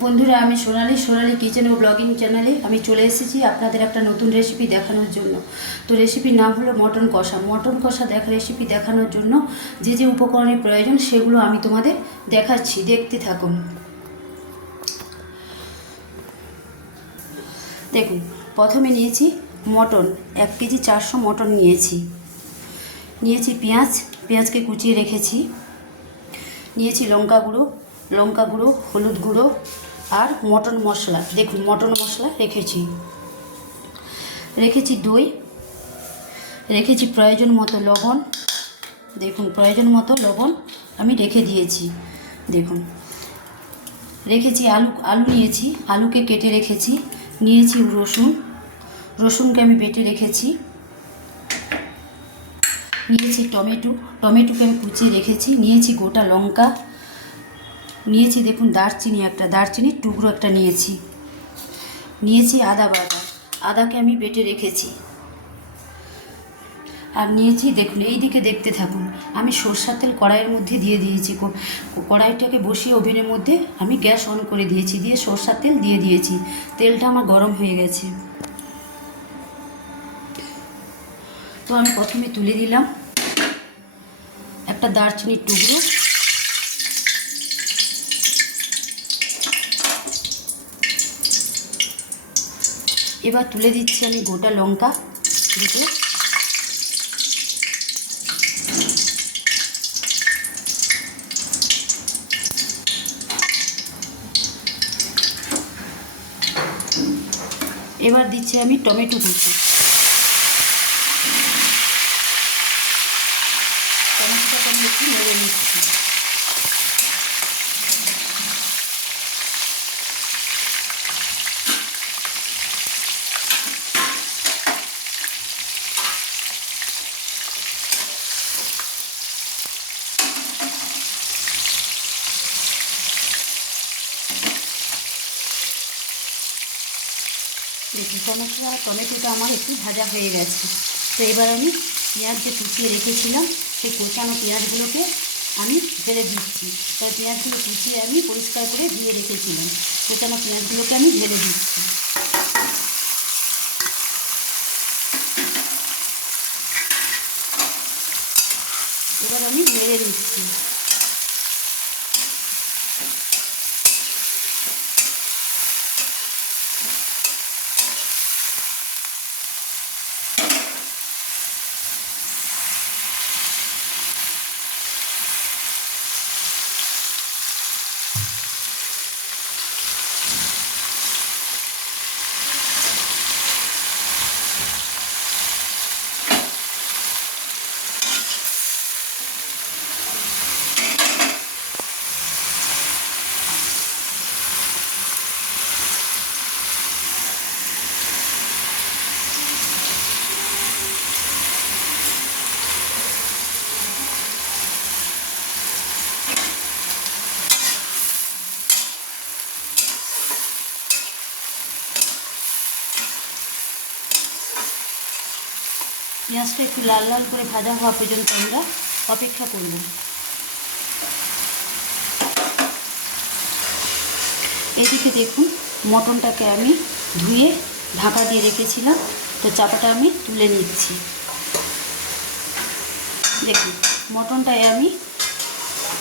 বন্ধুরা, আমি সোনালি কিচেন ও ব্লগিং চ্যানেলে আমি চলে এসেছি আপনাদের একটা নতুন রেসিপি দেখানোর জন্য। তো রেসিপির নাম হলো মটন কষা রেসিপি দেখানোর জন্য যে যে উপকরণের প্রয়োজন সেগুলো আমি তোমাদের দেখাচ্ছি, দেখতে থাকুন। দেখুন, প্রথমে নিয়েছি মটন, 1 কেজি 400 মটন নিয়েছি পেঁয়াজকে কুচিয়ে রেখেছি, নিয়েছি লঙ্কা গুঁড়ো, হলুদ গুঁড়ো আর মটন মশলা। দেখুন, মটন মশলা রেখেছি দই, রেখেছি প্রয়োজন মতো লবণ। দেখুন, প্রয়োজন মতো লবণ আমি রেখে দিয়েছি। দেখুন, রেখেছি আলু নিয়েছি, আলুকে কেটে রেখেছি। নিয়েছি রসুনকে আমি বেটে রেখেছি। নিয়েছি টমেটোকে আমি কুচিয়ে রেখেছি। নিয়েছি গোটা লঙ্কা নিয়েছি। দেখুন, দারচিনির টুকরো একটা নিয়েছি আদা বাটা, আদাকে আমি বেটে রেখেছি। আর নিয়েছি, দেখুন এই দিকে দেখতে থাকুন, আমি সরষের তেল কড়াইয়ের মধ্যে দিয়ে দিয়েছি। কড়াইটাকে বসিয়ে ওভেনের মধ্যে আমি গ্যাস অন করে দিয়েছি, দিয়ে সরষের তেল দিয়ে দিয়েছি। তেলটা আমার গরম হয়ে গেছে। তো আমি প্রথমে তুলে দিলাম একটা দারচিনির টুকরো, এবার তুলে দিচ্ছি আমি গোটা লঙ্কা দুটো। এবার দিচ্ছি আমি টমেটো কুচি। টমেটোটাকে আমি একটু নেড়ে নিচ্ছি। দেখুন, টমেটোটা আমার একটু ভাজা হয়ে গেছে। তো এবার আমি পেঁয়াজ যে কুচিয়ে রেখেছিলাম সেই কোচানো পেঁয়াজগুলোকে আমি ঢেলে দিচ্ছি। তাই পেঁয়াজগুলো কুচিয়ে আমি পরিষ্কার করে ধুয়ে রেখেছিলাম, কোচানো পেঁয়াজগুলোকে আমি ঢেলে দিচ্ছি। এবার আমি নেড়ে নিচ্ছি। পেঁয়াজটা একটু লাল লাল করে ভাজা হওয়া পর্যন্ত আমরা অপেক্ষা করব। এইদিকে দেখুন, মটনটাকে আমি ধুয়ে ঢাকা দিয়ে রেখেছিলাম, তো চাপাটা আমি তুলে নিচ্ছি। দেখুন, মটনটায় আমি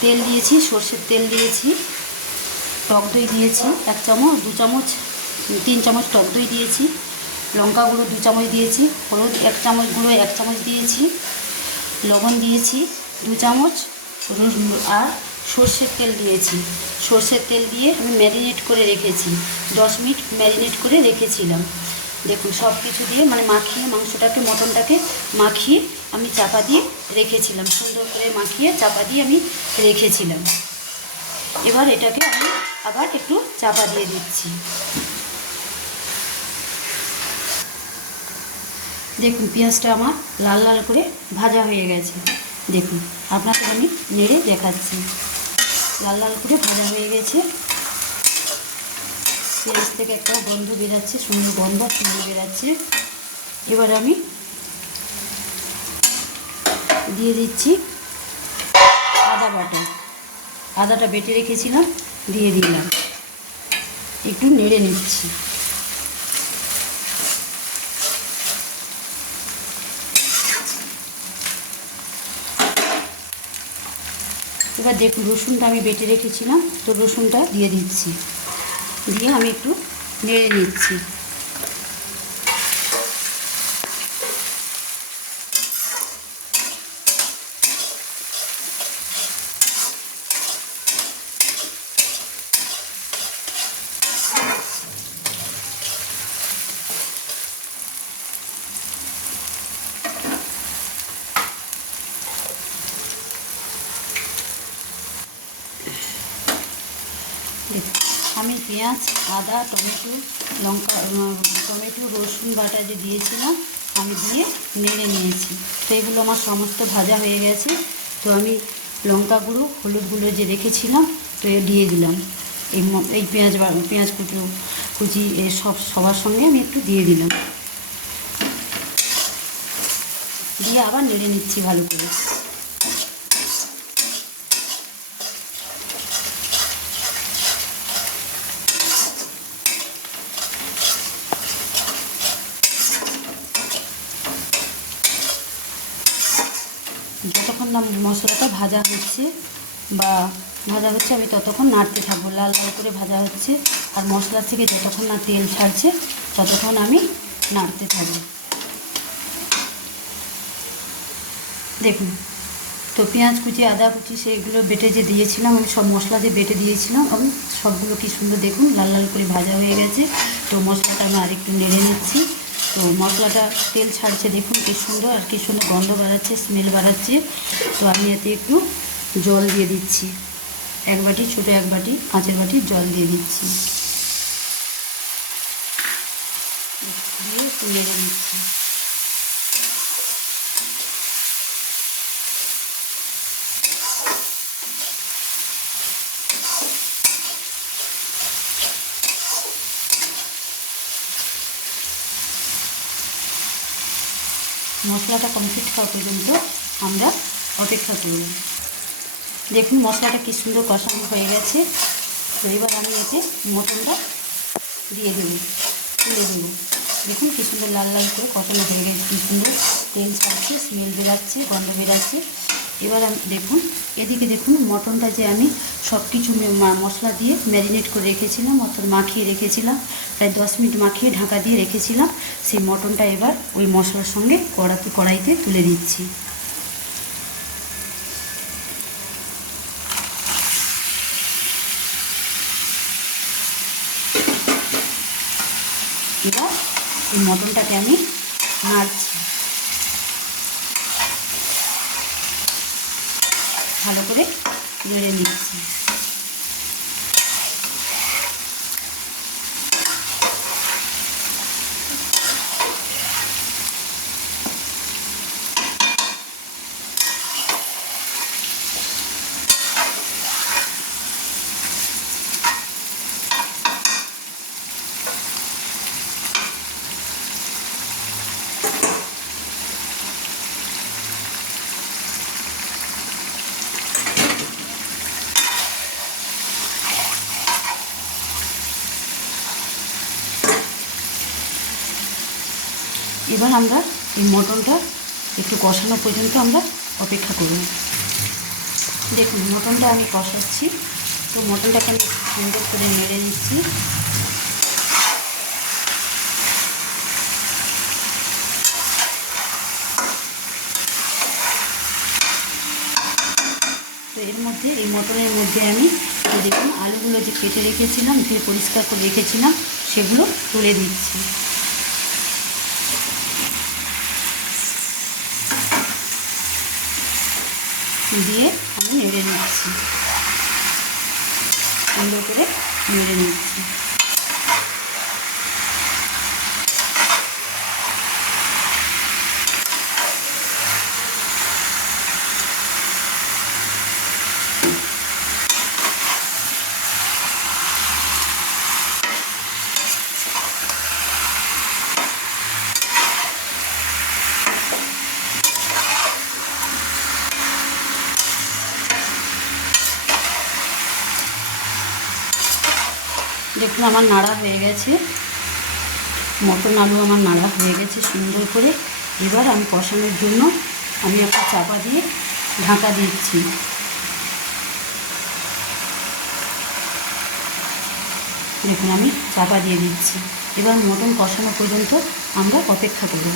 তেল দিয়েছি, সর্ষের তেল দিয়েছি, টক দই দিয়েছি 1 চামচ, 2 চামচ, 3 চামচ টক দই দিয়েছি, লঙ্কা গুঁড়ো 2 চামচ দিয়েছি, হলুদ 1 চামচ গুঁড়ো 1 চামচ দিয়েছি, লবণ দিয়েছি 2 চামচ, আর সর্ষের তেল দিয়েছি। সর্ষের তেল দিয়ে আমি ম্যারিনেট করে রেখেছি, 10 মিনিট ম্যারিনেট করে রেখেছিলাম। দেখুন, সব কিছু দিয়ে মাখিয়ে মটনটাকে মাখিয়ে আমি চাপা দিয়ে রেখেছিলাম, সুন্দর করে মাখিয়ে চাপা দিয়ে আমি রেখেছিলাম। এবার এটাকে আমি আবার একটু চাপা দিয়ে দিচ্ছি। দেখুন, পেঁয়াজটা আমার লাল লাল করে ভাজা হয়ে গেছে। দেখুন, আপনাকে আমি নেড়ে দেখাচ্ছি, লাল লাল করে ভাজা হয়ে গেছে। পেঁয়াজ থেকে একটা গন্ধ বেরাচ্ছে, সুন্দর বেরাচ্ছে। এবার আমি দিয়ে দিচ্ছি আদা বাটা, আদাটা বেটে রেখেছিলাম, দিয়ে দিলাম। একটু নেড়ে নিচ্ছি। এবার দেখুন রসুনটা আমি বেটে রেখেছিলাম, তো রসুনটা দিয়ে দিচ্ছি, দিয়ে আমি একটু নেড়ে নিচ্ছি। আমি পেঁয়াজ, আদা, টমেটো, লঙ্কা, টমেটো, রসুন বাটা যে দিয়েছিলাম আমি দিয়ে নেড়ে নিয়েছি। তো এগুলো আমার সমস্ত ভাজা হয়ে গেছে। তো আমি লঙ্কা গুঁড়ো, হলুদ গুঁড়ো যে রেখেছিলাম তো দিয়ে দিলাম। এই পেঁয়াজ কুচি সবার সঙ্গে আমি একটু দিয়ে দিলাম, দিয়ে আবার নেড়ে নিচ্ছি ভালো করে। যতক্ষণ না মশলাটা ভাজা হচ্ছে আমি ততক্ষণ নাড়তে থাকবো। লাল লাল করে ভাজা হচ্ছে আর মশলা থেকে যতক্ষণ না তেল ছাড়ছে ততক্ষণ আমি নাড়তে থাকবো। দেখুন, তো পেঁয়াজ কুচি, আদা কুচি সেগুলো বেটে যে দিয়েছিলাম, আমি সব মশলা যে বেটে দিয়েছিলাম আমি সবগুলো কি সুন্দর দেখুন লাল লাল করে ভাজা হয়ে গেছে। তো মশলাটা আমি আরেকটু নেড়ে নিচ্ছি। তো মশলাটা তেল ছাড়ছে দেখুন কি সুন্দর, আর কি সুন্দর গন্ধ বাড়াচ্ছে, স্মেল বাড়াচ্ছে। তো আমি এতে একটু জল দিয়ে দিচ্ছি, এক বাটি, ছোটো এক বাটি, কাঁচের বাটির জল দিয়ে দিচ্ছি, দিয়ে একটু নেড়ে নিচ্ছি। মশলাটা কমপ্লিট হওয়া পর্যন্ত আমরা অপেক্ষা করব। দেখুন মশলাটা কি সুন্দর কষানো হয়ে গেছে। তো এবার আমি এতে মটনটা দিয়ে দেবো, তুলে দেবো। দেখুন কি সুন্দর লাল লাল করে কষানো হয়ে গেছে, কী সুন্দর তেল ছাড়ছে, স্মেল বেরাচ্ছে, গন্ধ বেরাচ্ছে। এবার আমি দেখুন এদিকে দেখুন মটনটা যে আমি সব কিছু মশলা দিয়ে ম্যারিনেট করে রেখেছিলাম, অর্থাৎ মাখিয়ে রেখেছিলাম, প্রায় 10 মিনিট মাখিয়ে ঢাকা দিয়ে রেখেছিলাম। সেই মটনটা এবার ওই মশলার সঙ্গে কড়াইতে তুলে দিচ্ছি। এবার এই মটনটাকে আমি নাড়ছি, ভালো করে নেড়ে নিচ্ছি। এবার আমরা এই মটনটা একটু কষানো পর্যন্ত আমরা অপেক্ষা করব। দেখুন মটনটা আমি কষাচ্ছি, তো মটনটাকে আমি সুন্দর করে নেড়ে নিচ্ছি। তো এর মধ্যে এই মটনের মধ্যে আমি দেখুন আলুগুলো যে কেটে রেখেছিলাম, ধুয়ে পরিষ্কার করে রেখেছিলাম, সেগুলো তুলে দিচ্ছি। দিয়ে আমি নেড়ে নিচ্ছি, সুন্দর করে নেড়ে নিচ্ছি। দেখুন আমার নাড়া হয়ে গেছে, মটন আলু আমার নাড়া হয়ে গেছে সুন্দর করে। এবার আমি কষানোর জন্য আমি একটা চাপা দিয়ে ঢাকা দিচ্ছি। দেখুন আমি চাপা দিয়ে দিচ্ছি। এবার মটন কষানো পর্যন্ত আমরা অপেক্ষা করব।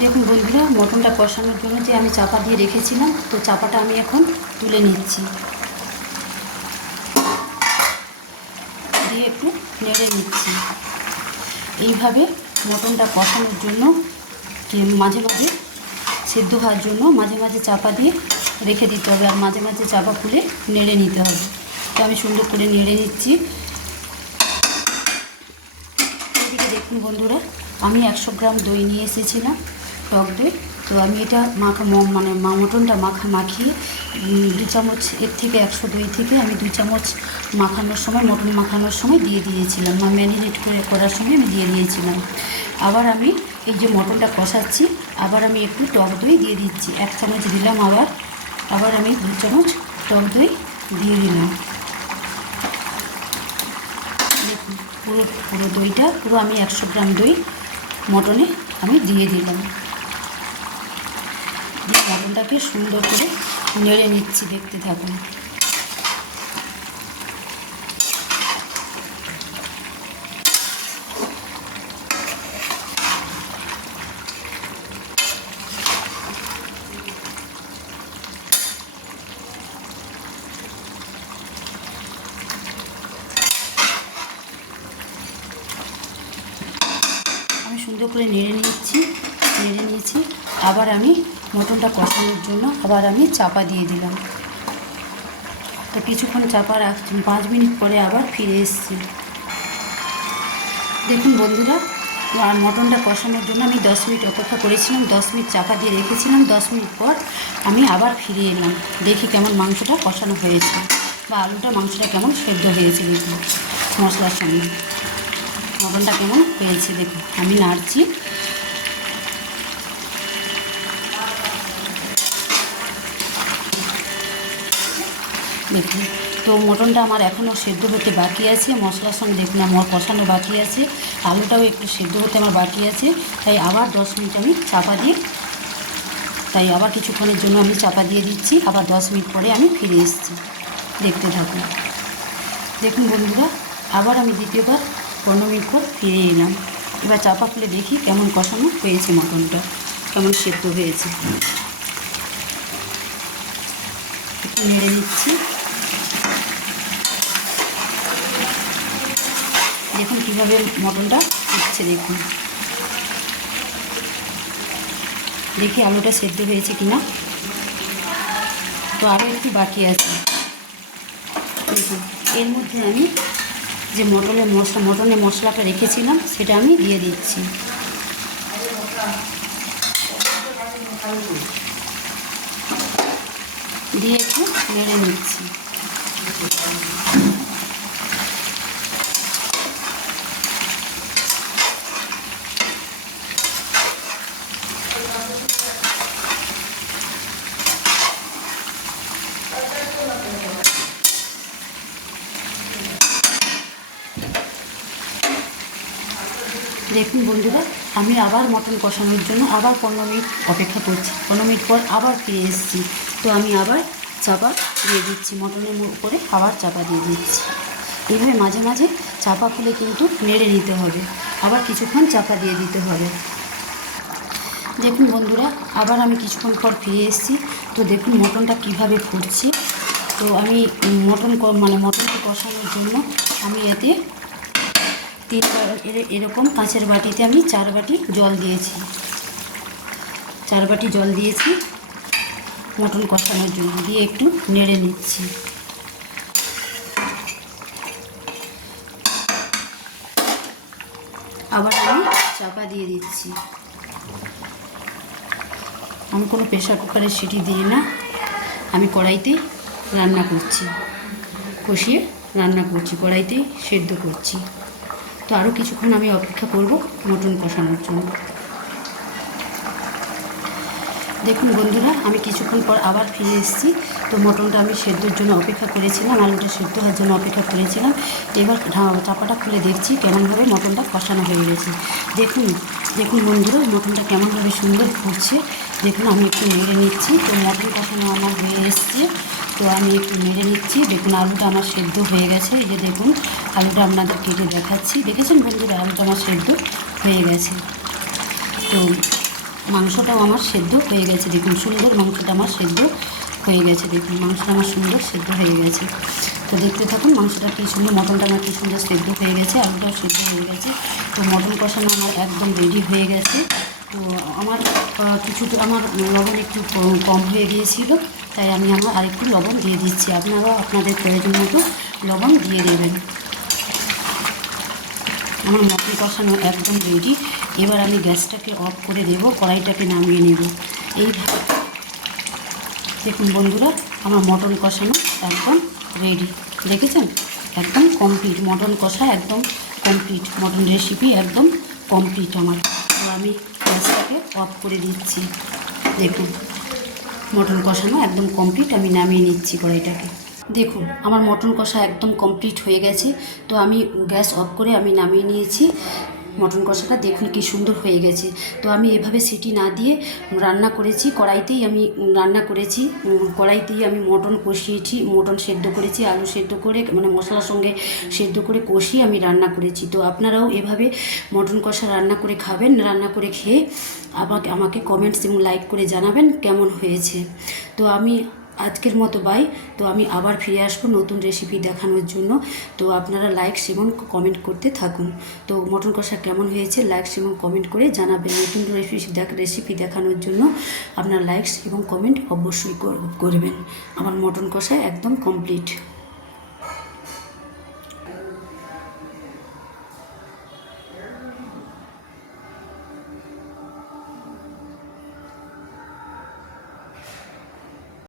দেখুন বন্ধুরা, মটনটা কষানোর জন্য যে আমি চাপা দিয়ে রেখেছিলাম, তো চাপাটা আমি এখন তুলে নিচ্ছি, দিয়ে একটু নেড়ে নিচ্ছি। এইভাবে মটনটা কষানোর জন্য মাঝে মাঝে সেদ্ধ হওয়ার জন্য মাঝে মাঝে চাপা দিয়ে রেখে দিতে হবে, আর মাঝে মাঝে চাপা খুলে নেড়ে নিতে হবে। তো আমি সুন্দর করে নেড়ে নিচ্ছি। এদিকে দেখুন বন্ধুরা, আমি 100 গ্রাম দই নিয়ে এসেছিলাম, টক দই। তো আমি এটা মটনটা মাখিয়ে 2 চামচ, এর থেকে 100 দই থেকে আমি 2 চামচ মাখানোর সময়, মটন মাখানোর সময় দিয়ে দিয়েছিলাম, ম্যারিনেট করার সময় আমি দিয়ে দিয়েছিলাম। আবার আমি এই যে মটনটা কষাচ্ছি, আবার আমি একটু টক দই দিয়ে দিচ্ছি। 1 চামচ দিলাম, আবার আমি 2 চামচ টক দই দিয়ে দিলাম। দেখুন পুরো দইটা, পুরো আমি 100 গ্রাম দই মটনে আমি দিয়ে দিলাম। দিয়ে মটনটাকে সুন্দর করে নেড়ে নিচ্ছি, দেখতে থাকুন। আমি সুন্দর করে নেড়ে নিয়েছি। আবার আমি মটনটা কষানোর জন্য আবার আমি চাপা দিয়ে দিলাম। তো কিছুক্ষণ চাপা রাখছি, 5 মিনিট পরে আবার ফিরে এসেছি। দেখুন বন্ধুরা, আর মটনটা কষানোর জন্য আমি 10 মিনিট অপেক্ষা করেছিলাম, 10 মিনিট চাপা দিয়ে রেখেছিলাম। 10 মিনিট পর আমি আবার ফিরে এলাম, দেখি কেমন মাংসটা কষানো হয়েছে, বা মাংসটা কেমন সেদ্ধ হয়েছে। দেখুন মশলার সঙ্গে মটনটা কেমন হয়েছে, দেখুন আমি নাড়ছি। দেখুন, তো মটনটা আমার এখনও সেদ্ধ হতে বাকি আছে, মশলার সঙ্গে দেখুন আমার কষানো বাকি আছে, আলুটাও একটু সেদ্ধ হতে আমার বাকি আছে। তাই আবার 10 মিনিট আমি চাপা দিয়ে, তাই আবার কিছুক্ষণের জন্য আমি চাপা দিয়ে দিচ্ছি। আবার 10 মিনিট পরে আমি ফিরে এসেছি, দেখতে থাকুন। দেখুন বন্ধুরা, আবার আমি দ্বিতীয়বার 15 মিনিট পর ফিরে এলাম। এবার চাপা খুলে দেখি কেমন কষানো হয়েছে, মটনটা কেমন সেদ্ধ হয়েছে। একটু নেড়ে নিচ্ছি। দেখুন কীভাবে মটনটা ফুটছে, দেখুন দেখি আলুটা সেদ্ধ হয়েছে কিনা। তো আরও একটু বাকি আছে। দেখুন এর মধ্যে আমি যে মটনের মশলাটা রেখেছিলাম সেটা আমি দিয়ে দিচ্ছি। দিয়ে একটু নেড়ে নিচ্ছি। দেখুন বন্ধুরা, আমি আবার মটন কষানোর জন্য আবার 15 মিনিট অপেক্ষা করছি। 15 মিনিট পর আবার ফিরে এসেছি। তো আমি আবার চাপা দিয়ে দিচ্ছি, মটনের উপরে আবার চাপা দিয়ে দিচ্ছি। এইভাবে মাঝে মাঝে চাপা খুলে কিন্তু নেড়ে নিতে হবে, আবার কিছুক্ষণ চাপা দিয়ে দিতে হবে। দেখুন বন্ধুরা, আবার আমি কিছুক্ষণ পর ফিরে এসেছি। তো দেখুন মটনটা কীভাবে ফুটছে। তো আমি মটনকে কষানোর জন্য আমি এতে এরকম কাঁচের বাটিতে আমি 4 বাটি জল দিয়েছি। 4 বাটি জল দিয়েছি মটন কষানোর জন্য, দিয়ে একটু নেড়ে নিচ্ছি। আবার আমি চাপা দিয়ে দিচ্ছি। আমি কোনো প্রেশার কুকারের সিটি দিই না, আমি কড়াইতেই রান্না করছি, কষিয়ে রান্না করছি, কড়াইতেই সেদ্ধ করছি। তো আরও কিছুক্ষণ আমি অপেক্ষা করব মটন কষানোর জন্য। দেখুন বন্ধুরা, আমি কিছুক্ষণ পর আবার ফিরে এসেছি। তো মটনটা আমি সেদ্ধর জন্য অপেক্ষা করেছিলাম, আলুটা সেদ্ধ হওয়ার জন্য অপেক্ষা করেছিলাম। এবার চাপাটা খুলে দেখছি কেমনভাবে মটনটা কষানো হয়ে গেছে। দেখুন দেখুন বন্ধুরা, মটনটা কেমনভাবে সুন্দর ফুটছে। দেখুন আমি একটু নেড়ে নিচ্ছি। তো মটন কষানো আমার হয়ে এসছে, তো আমি একটু নেড়ে নিচ্ছি। দেখুন আলুটা আমার সেদ্ধ হয়ে গেছে। এই যে দেখুন আলুটা আপনাদের কেটে দেখাচ্ছি। দেখেছেন বন্ধুরা, আলুটা আমার সেদ্ধ হয়ে গেছে। তো মাংসটাও আমার সেদ্ধ হয়ে গেছে। দেখুন সুন্দর মাংসটা আমার সেদ্ধ হয়ে গেছে। দেখুন মাংসটা আমার সুন্দর সেদ্ধ হয়ে গেছে। তো দেখতে থাকুন মাংসটা কী সুন্দর, মটনটা আমার কী সুন্দর সেদ্ধ হয়ে গেছে, আলুটাও সেদ্ধ হয়ে গেছে। তো মটন কষানো আমার একদম রেডি হয়ে গেছে। তো আমার কিছুটা আমার লবণ একটু কম হয়ে গিয়েছিল, তাই আমি আমার আরেকটু লবণ দিয়ে দিচ্ছি। আপনারাও আপনাদের প্রয়োজন মতো লবণ দিয়ে দেবেন। আমার মটন কষানো একদম রেডি। এবার আমি গ্যাসটাকে অফ করে দেব, কড়াইটাকে নামিয়ে নেব। এইভাবে দেখুন বন্ধুরা, আমার মটন কষানো একদম রেডি। দেখেছেন, একদম কমপ্লিট মটন কষা, একদম কমপ্লিট মটন রেসিপি, একদম কমপ্লিট আমার। তো আমি গ্যাসটাকে অফ করে দিচ্ছি। দেখুন মটন কষানো একদম কমপ্লিট, আমি নামিয়ে নিচ্ছি কড়াইটাকে। দেখুন আমার মটন কষা একদম কমপ্লিট হয়ে গেছে। তো আমি গ্যাস অফ করে আমি নামিয়ে নিয়েছি মটন কষাটা। দেখুন কি সুন্দর হয়ে গেছে। তো আমি এভাবে সিটি না দিয়ে রান্না করেছি, কড়াইতেই আমি রান্না করেছি। কড়াইতেই আমি মটন কষিয়েছি, মটন সেদ্ধ করেছি, আলু সেদ্ধ করে মানে মশলার সঙ্গে সেদ্ধ করে কষিয়ে আমি রান্না করেছি। তো আপনারাও এভাবে মটন কষা রান্না করে খাবেন, রান্না করে খেয়ে আমাকে কমেন্টস এবং লাইক করে জানাবেন কেমন হয়েছে। তো আমি আজকের মতো বাই। তো আমি আবার ফিরে আসবো নতুন রেসিপি দেখানোর জন্য। তো আপনারা লাইক এবং কমেন্ট করতে থাকুন। তো মটন কষা কেমন হয়েছে লাইক এবং কমেন্ট করে জানাবেন। নতুন রেসিপি দেখানোর জন্য আপনারা লাইক এবং কমেন্ট অবশ্যই করবেন। আমার মটন কষা একদম কমপ্লিট।